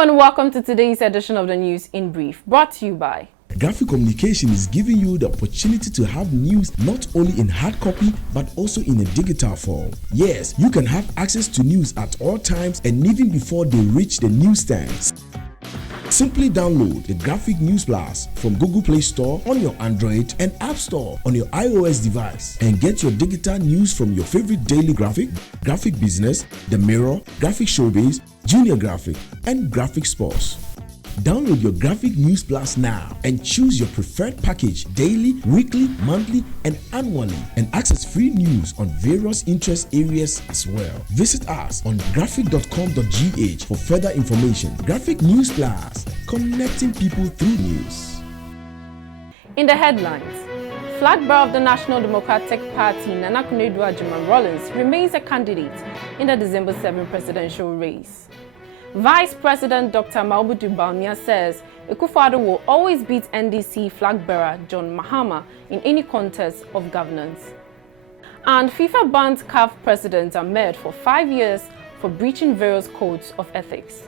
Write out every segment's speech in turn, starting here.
Hello and welcome to today's edition of the News in Brief, brought to you by Graphic Communication is giving you the opportunity to have news not only in hard copy but also in a digital form. Yes, you can have access to news at all times and even before they reach the newsstands. Simply download the Graphic News Plus from Google Play Store on your Android and App Store on your iOS device and get your digital news from your favorite daily graphic, Graphic Business, The Mirror, Graphic Showbiz, Junior Graphic, and Graphic Sports. Download your Graphic News Plus now and choose your preferred package daily, weekly, monthly, and annually, and access free news on various interest areas as well. Visit us on graphic.com.gh for further information. Graphic News Plus, connecting people through news. In the headlines, Flagbearer of the National Democratic Party, Konadu Agyeman-Rawlings, remains a candidate in the December 7 presidential race. Vice President Dr. Konadu Agyeman says Akufo-Addo will always beat NDC flag-bearer John Mahama in any contest of governance. And FIFA banned CAF President Ahmed for 5 years for breaching various codes of ethics.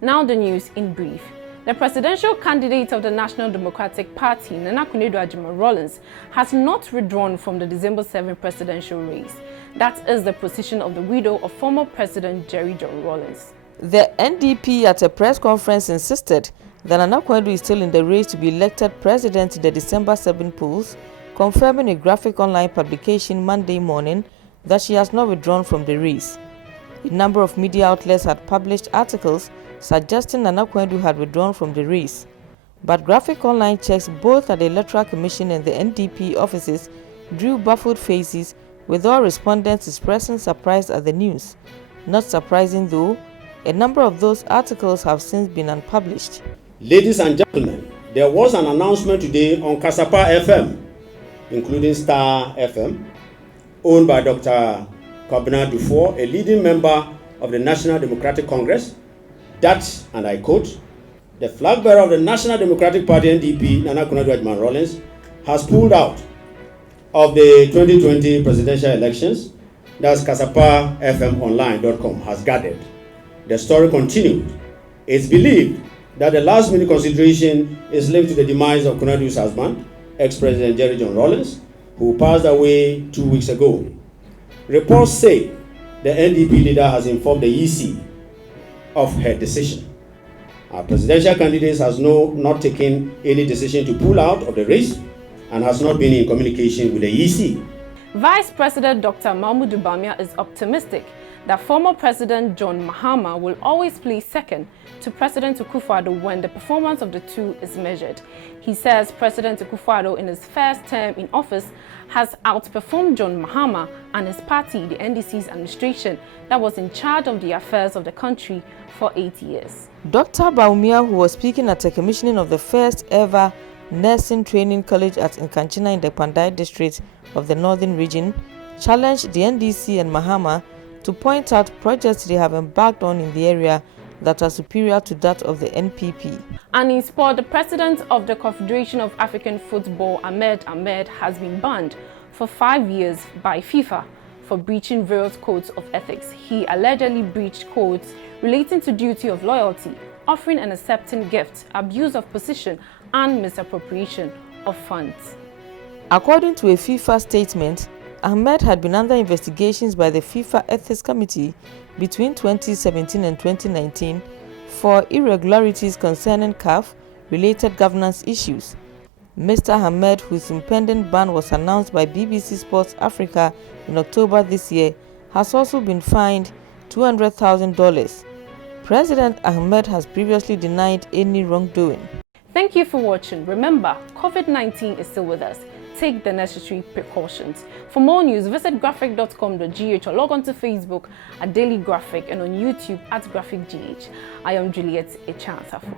Now the news in brief. The presidential candidate of the National Democratic Party, Konadu Agyeman-Rawlings, has not withdrawn from the December 7 presidential race. That is the position of the widow of former President Jerry John Rawlings. The NDP at a press conference insisted that Konadu is still in the race to be elected president in the December 7 polls, confirming a graphic online publication Monday morning that she has not withdrawn from the race. A number of media outlets had published articles suggesting Konadu had withdrawn from the race. But graphic online checks both at the Electoral Commission and the NDP offices drew baffled faces, with all respondents expressing surprise at the news. Not surprising though, a number of those articles have since been unpublished. Ladies and gentlemen, there was an announcement today on Kasapa FM, including Star FM, owned by Dr. Konadu Agyeman-Rawlings, a leading member of the National Democratic Congress, that, and I quote, the flag bearer of the National Democratic Party NDP, Konadu Agyeman-Rawlings, has pulled out of the 2020 presidential elections. That's KasapaFMOnline.com has gathered. The story continued. It's believed that the last-minute consideration is linked to the demise of Konadu's husband, ex-President Jerry John Rawlings, who passed away 2 weeks ago. Reports say the NDP leader has informed the EC of her decision. Our presidential candidate has not taken any decision to pull out of the race and has not been in communication with the EC. Vice President Dr. Konadu Agyeman is optimistic that former President John Mahama will always place second to President Akufo-Addo when the performance of the two is measured. He says President Akufo-Addo in his first term in office has outperformed John Mahama and his party, the NDC's administration, that was in charge of the affairs of the country for 8 years. Dr. Bawumia, who was speaking at the commissioning of the first ever nursing training college at Nkanchina in the Pandai district of the northern region, challenged the NDC and Mahama to point out projects they have embarked on in the area that are superior to that of the NPP. And in sport, the president of the Confederation of African Football, Ahmed, has been banned for 5 years by FIFA for breaching various codes of ethics. He allegedly breached codes relating to duty of loyalty, offering and accepting gifts, abuse of position, and misappropriation of funds. According to a FIFA statement, Ahmed had been under investigations by the FIFA Ethics Committee between 2017 and 2019 for irregularities concerning CAF-related governance issues. Mr. Ahmed, whose impending ban was announced by BBC Sports Africa in October this year, has also been fined $200,000. President Ahmed has previously denied any wrongdoing. Thank you for watching. Remember, COVID-19 is still with us. Take the necessary precautions. For more news, visit graphic.com.gh or log on to Facebook at Daily Graphic and on YouTube at Graphic GH. I am Juliet Echansafo.